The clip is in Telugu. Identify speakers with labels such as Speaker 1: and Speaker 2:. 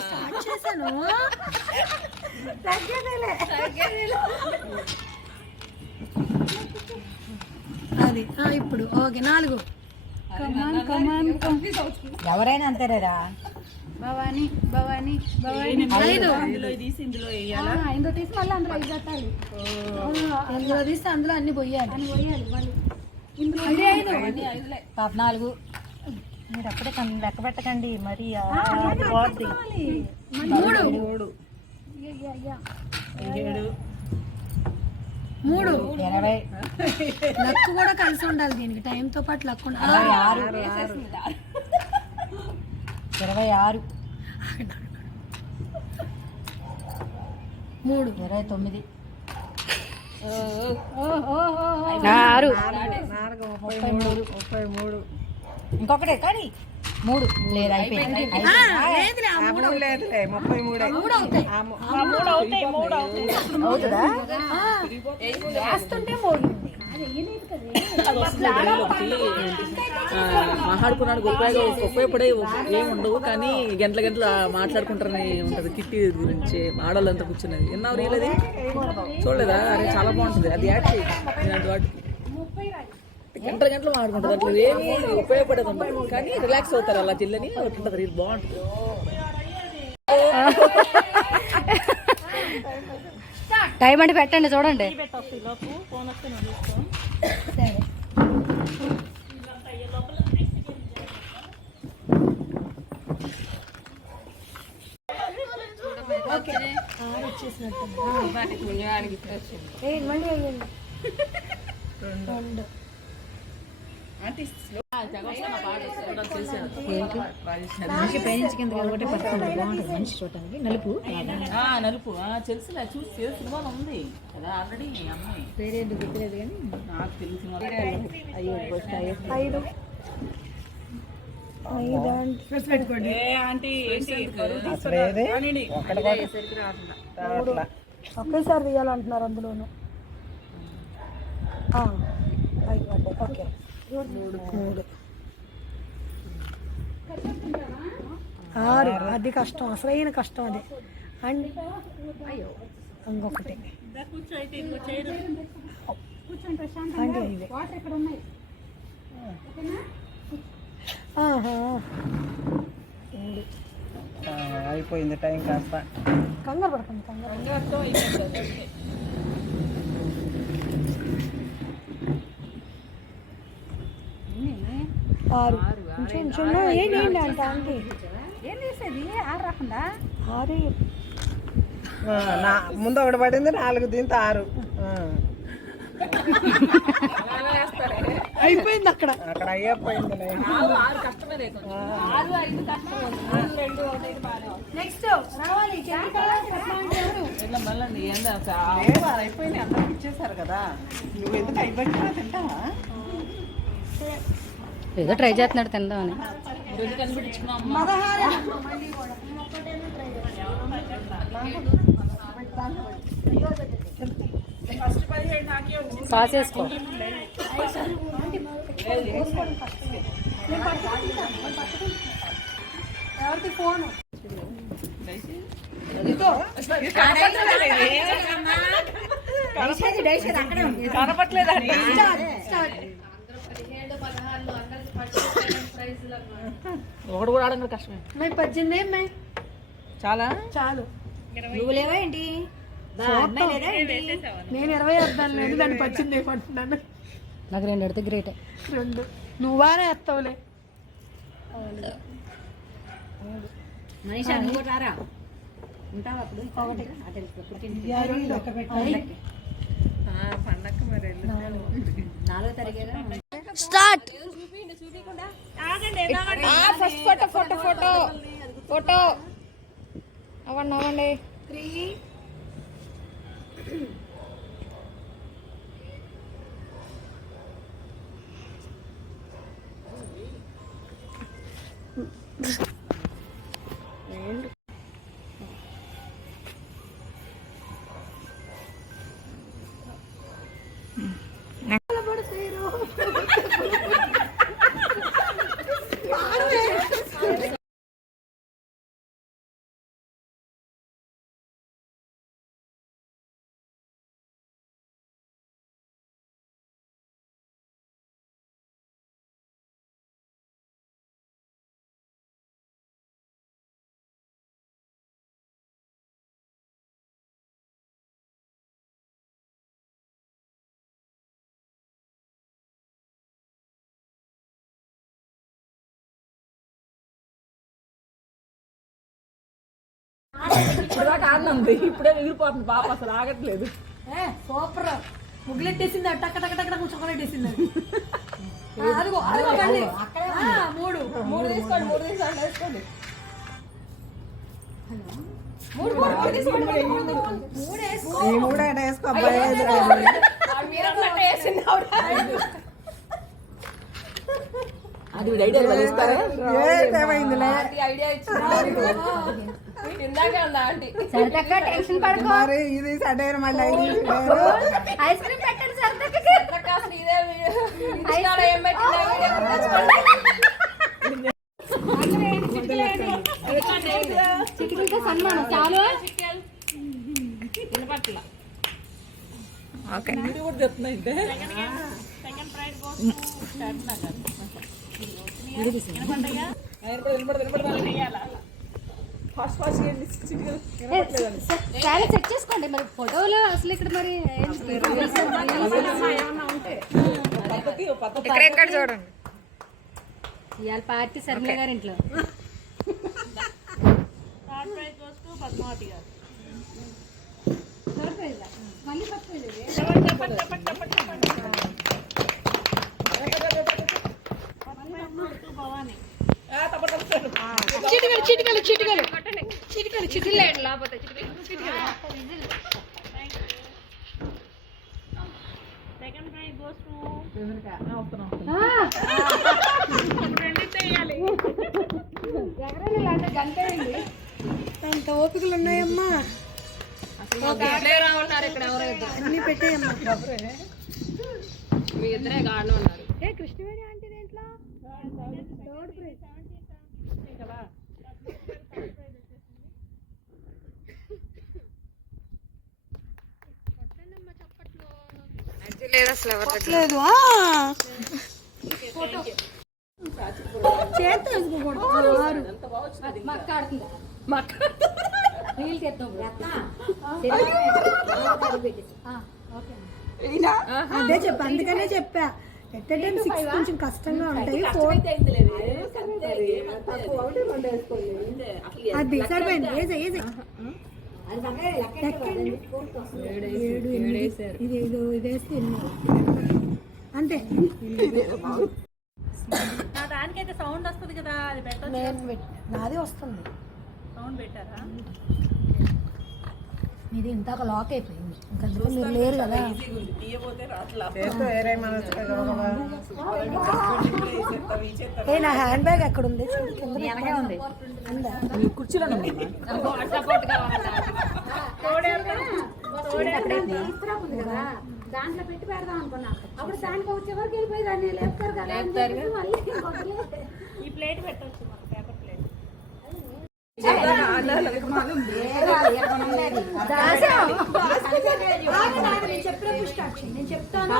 Speaker 1: స్టార్ట్ చేశాను అది ఆ, ఇప్పుడు ఓకే నాలుగు.
Speaker 2: ఎవరైనా అంతేరా
Speaker 3: భవాని భవాని భవాని.
Speaker 1: ఐదు.
Speaker 4: ఇందులో తీసి ఇందులో వేయాలా?
Speaker 3: ఇందులో తీసి మళ్ళీ అందులో ఐదు కట్టాలి.
Speaker 1: అందులో తీస్తే అందులో అన్ని పోయాలి.
Speaker 3: అని పోయాలి. వాళ్ళు ఇందులో
Speaker 1: ఐదు.
Speaker 2: మీరు అప్పుడే కన్- లెక్క పెట్టకండి. మరి.
Speaker 1: మూడు.
Speaker 4: మూడు.
Speaker 2: ఇరవై
Speaker 1: లక్ కూడా కలిసి ఉండాలి దీనికి. టైం తో పాటు లక్ ఉండాలి.
Speaker 2: ఇరవై ఆరు. ఇరవై ఆరు.
Speaker 1: మూడు.
Speaker 2: ఇరవై తొమ్మిది.
Speaker 3: ఆరు
Speaker 4: ముప్పై మూడు. ముప్పై మూడు.
Speaker 2: ఇంకొకటే కానీ మూడు. లేదా అయిపోయింది
Speaker 4: ముప్పై మూడే.
Speaker 2: అవుతుందా? వేస్తుంటే
Speaker 4: మాట్లాడుకున్నాడు ఉపయోగ ఉపయోగపడే ఏం ఉండవు కానీ గంటల గంటల మాట్లాడుకుంటారని ఉంటది కిట్టి గురించి ఆడవాళ్ళంతా కూర్చున్నది. విన్నావు రీలది చూడలేదా? అరే చాలా బాగుంటుంది. అది యాడ్ చేయి. ఇలాంటి వాటి గంటల గంటలు మాట్లాడుకుంటుంది అట్లా ఏమి ఉపయోగపడేది కానీ రిలాక్స్ అవుతారు అలా జిల్లని ఒకటి ఉంటుంది రీల్ బాగుంటుంది.
Speaker 3: టైం అంటే పెట్టండి చూడండి.
Speaker 1: ఏ మళ్ళీ రెండు.
Speaker 2: మనిషి పైనుంచి కింద పడుతుంది బాగుంటుంది మనిషి చూడటానికి నలుపు
Speaker 4: నలుపు తెలుసు తెలుసులే చూసి తెలుసు సినిమా ఉంది కదా ఆల్రెడీ అమ్మాయి
Speaker 2: పేరేంటి గుర్తులేదు కానీ
Speaker 4: నాకు తెలుసు
Speaker 2: అయ్యో
Speaker 1: ఐదు పెట్టుకోండి
Speaker 4: ఆంటీ
Speaker 1: ఒకేసారి తీయాలంటున్నారు అందులోను. ఓకే. మూడు ఆరు. అది కష్టం అసలైన కష్టం అది. అండ్ ఇంకొకటి. అంటే ఇది.
Speaker 3: ఉన్నాయి
Speaker 1: ఆహా.
Speaker 4: అయిపోయింది టైం కాస్త.
Speaker 1: కంగారు పడకండి కంగారు ఆరు. కొంచెం కొంచెం ఏంటి అంట ఆంటీ
Speaker 3: ఏం చేసేది? ఆరు రాకుండా?
Speaker 1: ఆరు.
Speaker 4: నా ముందు ఒకటి పడింది నాలుగు దీంతో ఆరు.
Speaker 1: అయిపోయింది అక్కడ.
Speaker 4: అక్కడ అయ్యపోయింది
Speaker 1: నెక్స్ట్ రావాలి.
Speaker 4: అయిపోయింది అందరికి ఇచ్చేసారు కదా. నువ్వు ఎందుకు అయిపోయినా తింటావా?
Speaker 3: ఏదో ట్రై చేస్తున్నాడు తిందామని. పాస్ చేసుకో.
Speaker 1: ఎవరికి ఫోన్
Speaker 4: కనపట్లేదా ఒకటి కూడా ఆడంగా కష్టమే.
Speaker 1: మేము పద్దెనిమిది ఏమే
Speaker 4: చాలా?
Speaker 1: చాలు.
Speaker 2: నువ్వు లేవా ఏంటి?
Speaker 1: నేను ఇరవై వద్దాను లేదు దాన్ని పద్దెనిమిది ఏమంటున్నాను.
Speaker 3: నాకు రెండు ఎడితే గ్రేటే
Speaker 1: రెండు. నువ్వానే ఎత్తవులే.
Speaker 2: మనీషా ఉంటావా అప్పుడు? ఒకటి. అటు వెళ్ళిపో. పుట్టింటికి.
Speaker 4: పండగ మరి
Speaker 2: నాలుగో. తారీఖేగా
Speaker 1: start.
Speaker 3: First photo photo photo. Photo. అవ్వండి అవ్వండి
Speaker 1: త్రీ.
Speaker 4: దాకా ఆడినంది. ఇప్పుడే ఎగిరిపోతుంది పాప అసలు ఆగట్లేదు.
Speaker 1: ఏ సూపర్. ముగ్గులెట్టేసింది. టక్క టక్క టక్క ముచ్చకలెట్టేసింది అది ఆ, అదిగో అదిగో బండి. ఆ, మూడు.
Speaker 4: మూడు తీసుకోండి మూడు తీసుకోండి వేసుకోండి.
Speaker 1: మూడు మూడు మూడు తీసుకోండి, మూడు, మూడు, మూడు. మూడు. వేసుకో.
Speaker 5: ఈ మూడు ఆయన వేసుకో. అబ్బాయి
Speaker 4: అది వీడి ఐడియా వాళ్ళు ఇస్తారా
Speaker 5: ఏమైందిలే
Speaker 3: సరితక్క టెన్షన్ పడకు.
Speaker 5: మరి ఇది సడైన మళ్ళీ
Speaker 3: ఐస్ క్రీమ్ పెట్టండి సన్మానం. చాలు.
Speaker 4: చెప్తున్నా ఫాస్ట్ ఫాస్ట్
Speaker 3: చాలా చెక్ చేసుకోండి. మరి ఫోటోలో అసలు ఇక్కడ మరి
Speaker 5: ఇక్కడ చూడండి?
Speaker 3: ఇవాళ పార్టీ శర్మిల గారి ఇంట్లో మళ్ళీ ఫస్ట్ చిటికలు చిటికలు చిటికలు. చిటికలు చిటికలు లేకపోతే చిటికలు
Speaker 1: అంత ఓపికలు ఉన్నాయమ్మా అన్ని పెట్టేయమ్మా
Speaker 3: మీ ఇద్దరే గాడిలో ఉన్నారు
Speaker 1: ఏ కృష్ణవేణి ఆంటీ దేంట్లో
Speaker 5: ఎవరు
Speaker 1: లేదు చేత వేసుకోకూడదు. ఆరు.
Speaker 3: మా అక్క ఆడుతుంది రీల్ తీద్దాం
Speaker 1: అదే చెప్పా అందుకనే చెప్పా. ఎట్ టైం సిక్స్ కొంచెం కష్టంగా ఉంటాయి ఫోర్. అది సరిపోయింది. ఏజే ఏజే ఏడు. ఎనిమిది ఇది ఇది ఇది వేస్తే ఎనిమిది అంతే
Speaker 2: దానికైతే సౌండ్ వస్తుంది కదా అది పెట్ట
Speaker 1: నేను నాది వస్తుంది.
Speaker 2: సౌండ్ పెట్టారా?
Speaker 1: మీది ఇంతక లాక్ అయిపోయింది. ఇంకా మీరు లేరు కదా ఏ నా హ్యాండ్ బ్యాగ్ ఎక్కడ ఉంది.
Speaker 2: ఉంది?
Speaker 1: ఉందా?
Speaker 4: కుర్చీలో
Speaker 3: దాంట్లో పెట్టి పెడదాం అనుకున్నా అప్పుడు దానికి వచ్చే వరకు వెళ్ళిపోయి దాన్ని లేపుతారు కదా
Speaker 2: ఈ ప్లేట్ పెట్టొచ్చు పేపర్ ప్లేట్
Speaker 1: నేను చెప్తాను